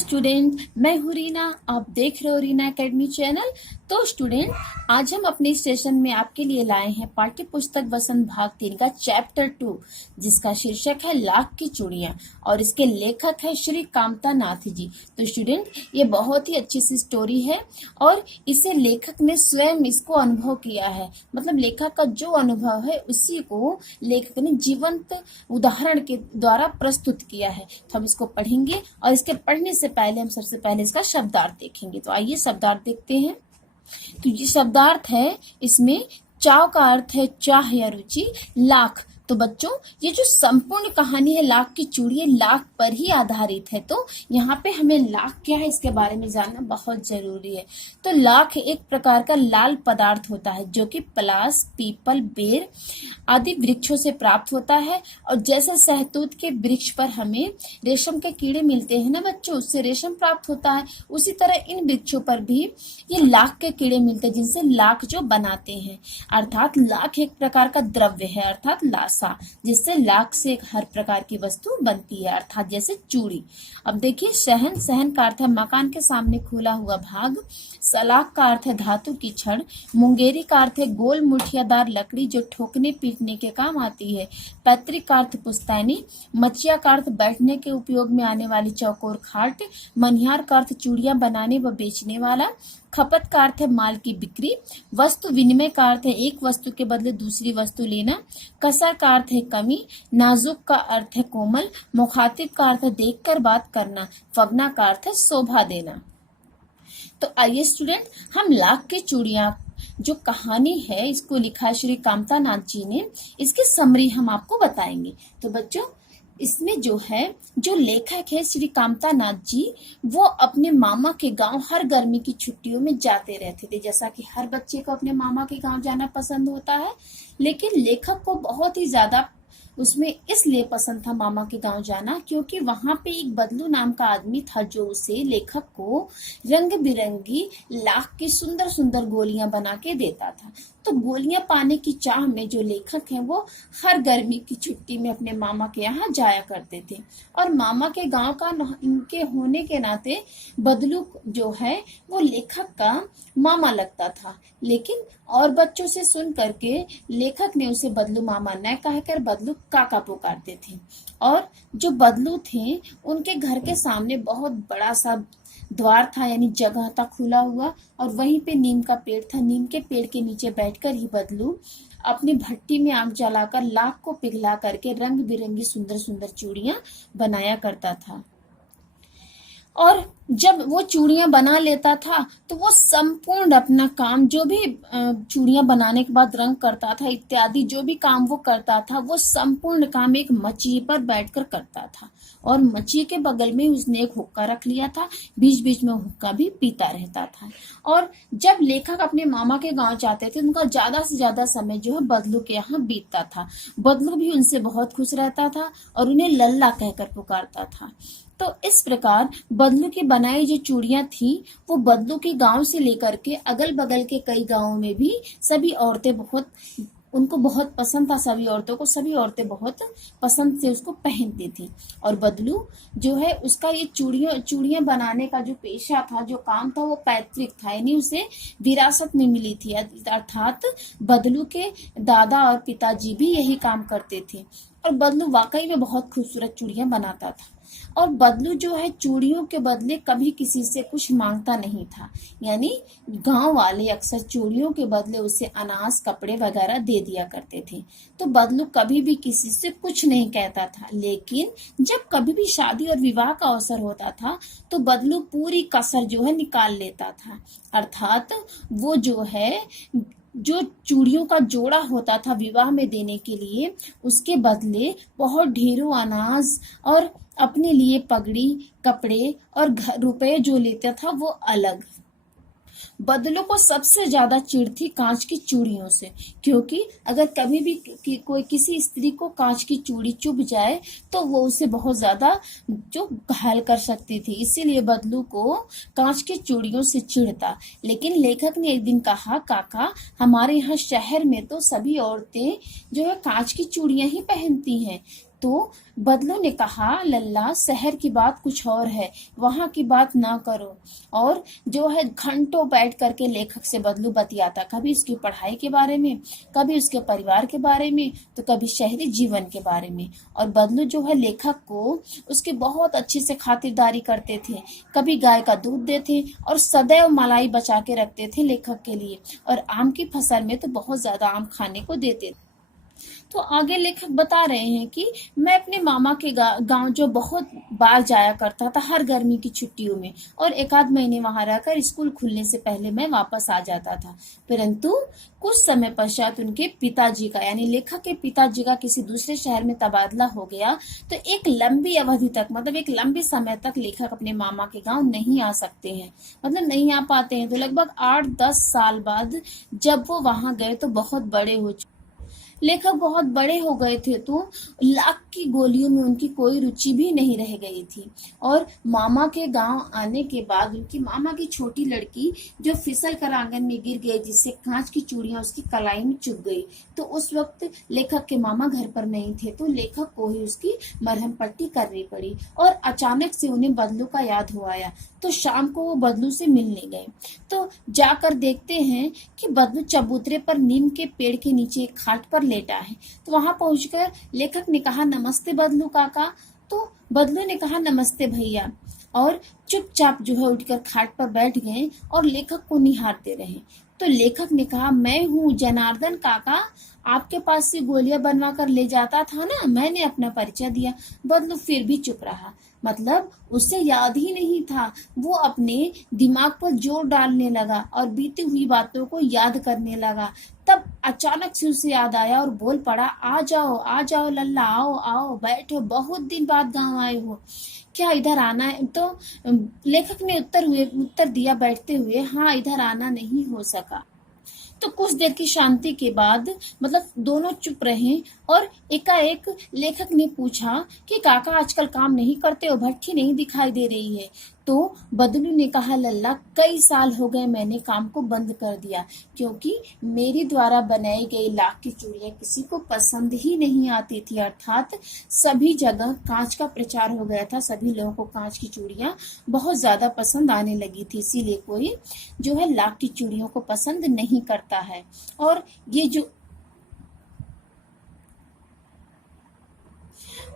Student, मैं हूँ रीना। आप देख रहे हो रीना एकेडमी चैनल। तो स्टूडेंट, आज हम अपने सेशन में आपके लिए लाए हैं पाठ्य पुस्तक वसंत भाग 3 का चैप्टर 2, जिसका शीर्षक है लाख की चूड़ियाँ और इसके लेखक है श्री कामता नाथ जी। तो स्टूडेंट, ये बहुत ही अच्छी सी स्टोरी है और इसे लेखक ने स्वयं इसको अनुभव किया है। मतलब लेखक का जो अनुभव है उसी को लेखक ने जीवंत उदाहरण के द्वारा प्रस्तुत किया है। तो हम इसको पढ़ेंगे और इसके पढ़ने से पहले हम सबसे पहले इसका शब्दार्थ देखेंगे। तो आइए शब्दार्थ देखते हैं। तो ये शब्दार्थ है, इसमें चाव का अर्थ है चाह या रुचि, लाख। तो बच्चों, ये जो संपूर्ण कहानी है लाख की चूड़ी, लाख पर ही आधारित है। तो यहाँ पे हमें लाख क्या है इसके बारे में जानना बहुत जरूरी है। तो लाख एक प्रकार का लाल पदार्थ होता है जो कि पलास, पीपल, बेर आदि वृक्षों से प्राप्त होता है। और जैसे सहतूत के वृक्ष पर हमें रेशम के कीड़े मिलते हैं ना बच्चों, उससे रेशम प्राप्त होता है, उसी तरह इन वृक्षों पर भी ये लाख के कीड़े मिलते हैं जिनसे लाख जो बनाते हैं। अर्थात लाख एक प्रकार का द्रव्य है, अर्थात लासा, जिससे लाख से हर प्रकार की वस्तु बनती है, अर्थात जैसे चूड़ी। अब देखिए, सहन, सहन का अर्थ है मकान के सामने खुला हुआ भाग। सलाख का अर्थ है धातु की छड़। मुंगेरी का अर्थ है गोल मुठियादार लकड़ी जो ठोकने पीटने के काम आती है। पैतृक का अर्थ पुश्तैनी। मचिया का अर्थ बैठने के उपयोग में आने वाली चौकोर खाट। मनिहार का अर्थ चूड़ियां बनाने व बेचने वाला। खपत का अर्थ है माल की बिक्री। वस्तु विनिमय का अर्थ है एक वस्तु के बदले दूसरी वस्तु लेना। कसर का अर्थ है कमी। नाजुक का अर्थ है कोमल। मुखातिब का अर्थ है देखकर बात करना। फगना का अर्थ है शोभा देना। तो आइए स्टूडेंट, हम लाख की चूड़ियां जो कहानी है इसको लिखा है श्री कामता नाथ जी ने, इसकी समरी हम आपको बताएंगे। तो बच्चों, इसमें जो है, जो लेखक है श्री कामता नाथ जी, वो अपने मामा के गांव हर गर्मी की छुट्टियों में जाते रहते थे। जैसा कि हर बच्चे को अपने मामा के गांव जाना पसंद होता है, लेकिन लेखक को बहुत ही ज्यादा उसमें इसलिए पसंद था मामा के गांव जाना क्योंकि वहां पे एक बदलू नाम का आदमी था जो उसे, लेखक को, रंग बिरंगी लाख की सुंदर सुंदर गोलियां बना के देता था। तो गोलियां पाने की चाह में जो लेखक हैं वो हर गर्मी की छुट्टी में अपने मामा के यहाँ जाया करते थे। और मामा के गांव का इनके होने के नाते बदलू जो है वो लेखक का मामा लगता था। लेकिन और बच्चों से सुन करके लेखक ने उसे बदलू मामा न कहकर बदलू काका पुकारते थे। और जो बदलू थे उनके घर के सामने बहुत बड़ा सा द्वार था, यानी जगह था खुला हुआ, और वहीं पे नीम का पेड़ था। नीम के पेड़ के नीचे बैठकर ही बदलू अपनी भट्टी में आग जलाकर लाख को पिघला करके रंग बिरंगी सुंदर सुंदर चूड़ियां बनाया करता था। और जब वो चूड़ियां बना लेता था तो वो संपूर्ण अपना काम, जो भी चूड़ियां बनाने के बाद रंग करता था इत्यादि जो भी काम वो करता था, वो संपूर्ण काम एक मचिए पर बैठकर करता था। और मचिए के बगल में उसने एक हुक्का रख लिया था, बीच बीच में हुक्का भी पीता रहता था। और जब लेखक अपने मामा के गांव जाते थे, उनका ज्यादा से ज्यादा समय जो है बदलू के यहाँ बीतता था। बदलू भी उनसे बहुत खुश रहता था और उन्हें लल्ला कहकर पुकारता था। तो इस प्रकार बदलू की बनाई जो चूड़ियां थी वो बदलू के गांव से लेकर के अगल बगल के कई गांवों में भी सभी औरतें उनको बहुत पसंद था। सभी औरतों को सभी औरतें बहुत पसंद से उसको पहनती थी। और बदलू जो है उसका ये चूड़ियां बनाने का जो पेशा था, जो काम था, वो पैतृक था, यानी उसे विरासत में मिली थी। अर्थात बदलू के दादा और पिताजी भी यही काम करते थे। और बदलू वाकई में बहुत खूबसूरत चूड़ियां बनाता था। और बदलू जो है चूड़ियों के बदले कभी किसी से कुछ मांगता नहीं था, यानी गांव वाले अक्सर चूड़ियों के बदले उसे अनाज, कपड़े वगैरह दे दिया करते थे। तो बदलू कभी भी किसी से कुछ नहीं कहता था। लेकिन जब कभी भी शादी और विवाह का अवसर होता था तो बदलू पूरी कसर जो है निकाल लेता था। अर्थात वो जो है, जो चूड़ियों का जोड़ा होता था विवाह में देने के लिए, उसके बदले बहुत ढेरों अनाज और अपने लिए पगड़ी, कपड़े और रुपए जो लेता था वो अलग। बदलू को सबसे ज्यादा चिढ़ थी कांच की चूड़ियों से, क्योंकि अगर कभी भी कोई किसी स्त्री को कांच की चूड़ी चुभ जाए तो वो उसे बहुत ज्यादा जो घायल कर सकती थी। इसीलिए बदलू को कांच की चूड़ियों से चिढ़ था। लेकिन लेखक ने एक दिन कहा, काका, हमारे यहाँ शहर में तो सभी औरतें जो है कांच की चूड़ियां ही पहनती हैं, तो बदलू ने कहा, लल्ला शहर की बात कुछ और है, वहां की बात ना करो। और जो है घंटों बैठ करके लेखक से बदलू बतियाता, कभी उसकी पढ़ाई के बारे में, कभी उसके परिवार के बारे में, तो कभी शहरी जीवन के बारे में। और बदलू जो है लेखक को उसके बहुत अच्छे से खातिरदारी करते थे, कभी गाय का दूध देते और सदैव मलाई बचा के रखते थे लेखक के लिए, और आम की फसल में तो बहुत ज्यादा आम खाने को देते। तो आगे लेखक बता रहे हैं कि मैं अपने मामा के गांव जो बहुत बार जाया करता था हर गर्मी की छुट्टियों में, और एक आध महीने वहां रहकर स्कूल खुलने से पहले मैं वापस आ जाता था। परंतु कुछ समय पश्चात उनके पिताजी का, यानी लेखक के पिताजी का किसी दूसरे शहर में तबादला हो गया, तो एक लंबी अवधि तक, मतलब एक लंबे समय तक लेखक अपने मामा के गांव नहीं आ सकते हैं, मतलब नहीं आ पाते हैं। तो लगभग 8-10 साल बाद जब वो वहां गए तो बहुत बड़े हो चुके, लेखक बहुत बड़े हो गए थे, तो लाख की गोलियों में उनकी कोई रुचि भी नहीं रह गई थी। और मामा के गांव आने के बाद उनकी मामा की छोटी लड़की जो फिसल कर आंगन में गिर गई, जिससे कांच की चूड़ियां उसकी कलाई में चुभ गई, तो उस वक्त लेखक के मामा घर पर नहीं थे, तो लेखक को ही उसकी मरहम पट्टी करनी पड़ी। और अचानक से उन्हें बदलू का याद हो आया, तो शाम को वो बदलू से मिलने गए। तो जाकर देखते हैं कि बदलू चबूतरे पर नीम के पेड़ के नीचे एक खाट पर लेटा है। तो वहां पहुंचकर लेखक ने कहा, नमस्ते बदलू काका। तो बदलू ने कहा, नमस्ते भैया, और चुपचाप जो है उठकर खाट पर बैठ गए और लेखक को निहारते रहे। तो लेखक ने कहा, मैं हूँ जनार्दन काका, आपके पास से गोलियां बनवा कर ले जाता था ना, मैंने अपना परिचय दिया। बदलू फिर भी चुप रहा, मतलब उसे याद ही नहीं था। वो अपने दिमाग पर जोर डालने लगा और बीती हुई बातों को याद करने लगा। तब अचानक से उसे याद आया और बोल पड़ा, आ जाओ लल्ला, आओ आओ बैठो, बहुत दिन बाद गांव आए हो, क्या इधर आना है? तो लेखक ने उत्तर दिया बैठते हुए, हाँ इधर आना नहीं हो सका। तो कुछ देर की शांति के बाद, मतलब दोनों चुप रहे, और एकाएक लेखक ने पूछा कि काका आजकल काम नहीं करते हो, भट्ठी नहीं दिखाई दे रही है। तो बदलू ने कहा, लल्ला कई साल हो गए मैंने काम को बंद कर दिया, क्योंकि मेरी द्वारा बनाई गई लाख की चूड़ियां किसी को पसंद ही नहीं आती थी। अर्थात सभी जगह कांच का प्रचार हो गया था, सभी लोगों को कांच की चूड़ियां बहुत ज्यादा पसंद आने लगी थी, इसीलिए कोई जो है लाख की चूड़ियों को पसंद नहीं करता है। और ये जो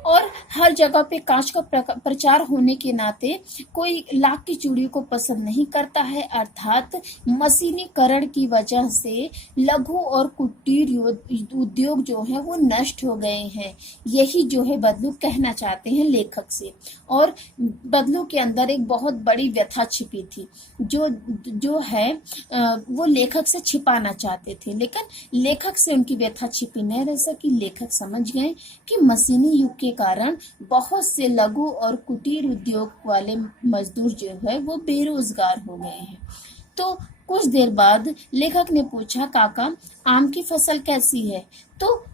और हर जगह पे कांच का प्रचार होने के नाते कोई लाख की चूड़ियों को पसंद नहीं करता है। अर्थात मशीनीकरण की वजह से लघु और कुटीर उद्योग जो है वो नष्ट हो गए हैं, यही जो है बदलू कहना चाहते हैं लेखक से। और बदलू के अंदर एक बहुत बड़ी व्यथा छिपी थी, जो है वो लेखक से छिपाना चाहते थे, लेकिन लेखक से उनकी व्यथा छिपी नहीं रह सकी। लेखक समझ गए कि मशीनी युग के कारण बहुत से लघु और कुटीर उद्योग वाले मजदूर जो है वो बेरोजगार हो गए हैं। तो कुछ देर बाद लेखक ने पूछा, काका आम की फसल कैसी है? तो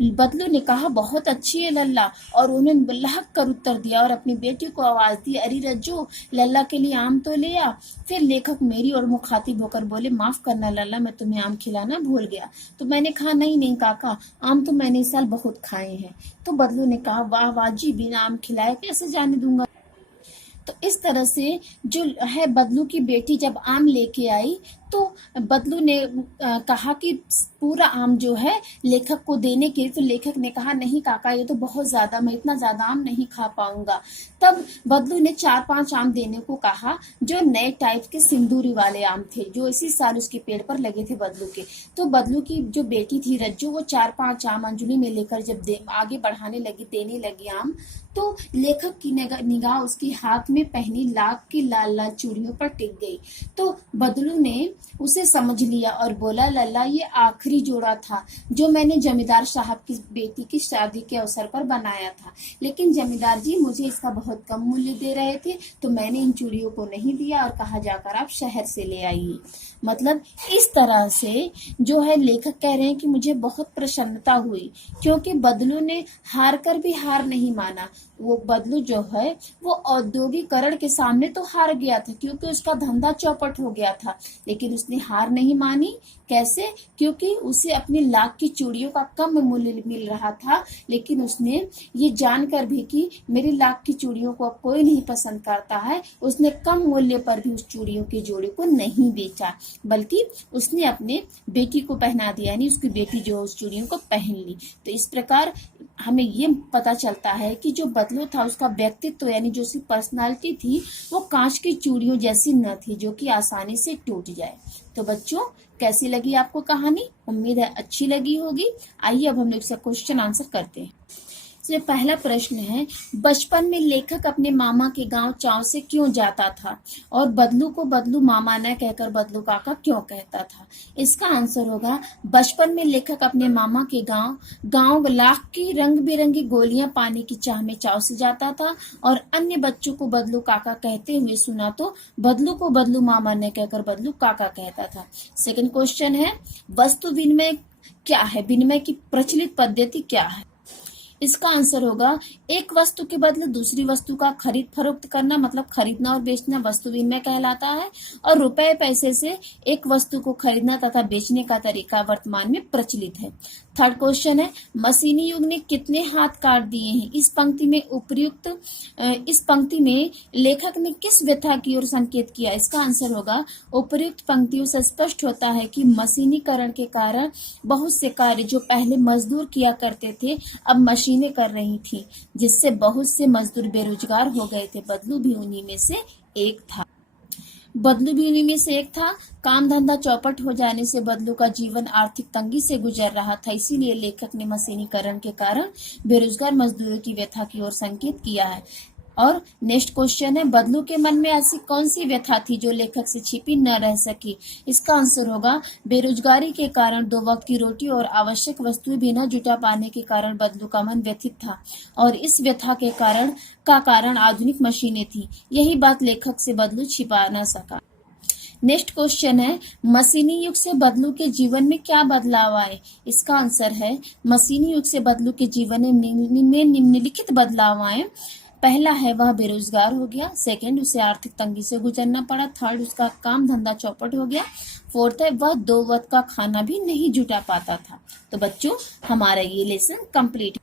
बदलू ने कहा, बहुत अच्छी है लल्ला, और उन्होंने बल्लहक कर उत्तर दिया और अपनी बेटी को आवाज दी, अरे रज्जू लल्ला के लिए आम तो ले आ। फिर लेखक मेरी और मुखातिब होकर बोले, माफ करना लल्ला, मैं तुम्हें आम खिलाना भूल गया। तो मैंने कहा, नहीं नहीं काका, आम तो मैंने इस साल बहुत खाए हैं। तो बदलू ने कहा, वाह वाह जी, बिना आम खिलाए कैसे जाने दूंगा। तो इस तरह से जो है बदलू की बेटी जब आम लेके आई, तो बदलू ने कहा कि पूरा आम जो है लेखक को देने के, तो लेखक ने कहा, नहीं काका ये तो बहुत ज्यादा, मैं इतना ज्यादा आम नहीं खा पाऊंगा। तब बदलू ने 4-5 आम देने को कहा, जो नए टाइप के सिंदूरी वाले आम थे, जो इसी साल उसके पेड़ पर लगे थे बदलू के। तो बदलू की जो बेटी थी रज्जू, वो 4-5 आम अंजलि में लेकर जब आगे बढ़ाने लगी, देने लगी आम, तो लेखक की निगाह उसके हाथ में पहनी लाख की लाल लाल चूड़ियों पर टिक गई। तो बदलू ने उसे समझ लिया और बोला, लल्ला ये आखिरी जोड़ा था जो मैंने जमींदार साहब की बेटी की शादी के अवसर पर बनाया था, लेकिन जमींदार जी मुझे इसका बहुत कम मूल्य दे रहे थे, तो मैंने इन चूड़ियों को नहीं दिया और कहा जाकर आप शहर से ले आइए। मतलब इस तरह से जो है लेखक कह रहे हैं कि मुझे बहुत प्रसन्नता हुई, क्योंकि बदलू ने हार कर भी हार नहीं माना। वो बदलू जो है वो औद्योगिकरण के सामने तो हार गया था, क्योंकि उसका धंधा चौपट हो गया था, लेकिन लेकिन उसने हार नहीं मानी। कैसे? क्योंकि उसे अपनी लाख की चूड़ियों का कम मूल्य मिल रहा था, लेकिन उसने ये जानकर भी कि मेरी लाख की चूड़ियों को अब कोई नहीं पसंद करता है, उसने कम मूल्य पर भी उस चूड़ियों के जोड़े को नहीं बेचा, बल्कि उसने अपने बेटी को पहना दिया, यानी उसकी बेटी जो उस चूड़ियों को पहन ली। तो इस प्रकार हमें ये पता चलता है कि जो बदलू था उसका व्यक्तित्व यानी जो उसकी पर्सनालिटी थी वो कांच की चूड़ियों जैसी न थी जो कि आसानी से टूट जाए। तो बच्चों, कैसी लगी आपको कहानी? उम्मीद है अच्छी लगी होगी। आइए अब हम लोग इसका क्वेश्चन आंसर करते हैं। इसमें पहला प्रश्न है, बचपन में लेखक अपने मामा के गांव चाव से क्यों जाता था और बदलू को बदलू मामा न कहकर बदलू काका क्यों कहता था? इसका आंसर होगा, बचपन में लेखक अपने मामा के गांव लाख की रंग बिरंगी गोलियां पाने की चाह में चाव से जाता था और अन्य बच्चों को बदलू काका कहते हुए सुना तो बदलू को बदलू मामा न कहकर बदलू काका कहता था। सेकंड क्वेश्चन है, वस्तु विनिमय क्या है? विनिमय की प्रचलित पद्धति क्या है? इसका आंसर होगा, एक वस्तु के बदले दूसरी वस्तु का खरीद फरोख्त करना, मतलब खरीदना और बेचना वस्तु विनिमय कहलाता है। और रुपए पैसे से एक वस्तु को खरीदना तथा बेचने का तरीका वर्तमान में प्रचलित है। थर्ड क्वेश्चन है, मशीनी युग ने कितने हाथ काट दिए हैं? इस पंक्ति में लेखक ने किस व्यथा की ओर संकेत किया? इसका आंसर होगा, उपर्युक्त पंक्तियों से स्पष्ट होता है कि मशीनीकरण के कारण बहुत से कार्य जो पहले मजदूर किया करते थे अब मशीनें कर रही थी, जिससे बहुत से मजदूर बेरोजगार हो गए थे। बदलू भी उन्हीं में से एक था। काम धंधा चौपट हो जाने से बदलू का जीवन आर्थिक तंगी से गुजर रहा था, इसीलिए लेखक ने मशीनीकरण के कारण बेरोजगार मजदूरों की व्यथा की ओर संकेत किया है। और नेक्स्ट क्वेश्चन है, बदलू के मन में ऐसी कौन सी व्यथा थी जो लेखक से छिपी न रह सकी? इसका आंसर होगा, बेरोजगारी के कारण 2 वक्त की रोटी और आवश्यक वस्तुएं भी न जुटा पाने के कारण बदलू का मन व्यथित था और इस व्यथा के कारण आधुनिक मशीनें थी। यही बात लेखक से बदलू छिपा न सका। नेक्स्ट क्वेश्चन है, मशीनी युग से बदलू के जीवन में क्या बदलाव आए? इसका आंसर है, मशीनी युग से बदलू के जीवन में निम्नलिखित बदलाव आए। पहला है, वह बेरोजगार हो गया। सेकंड, उसे आर्थिक तंगी से गुजरना पड़ा। थर्ड, उसका काम धंधा चौपट हो गया। फोर्थ है, वह 2 वक्त का खाना भी नहीं जुटा पाता था। तो बच्चों, हमारा ये लेसन कंप्लीट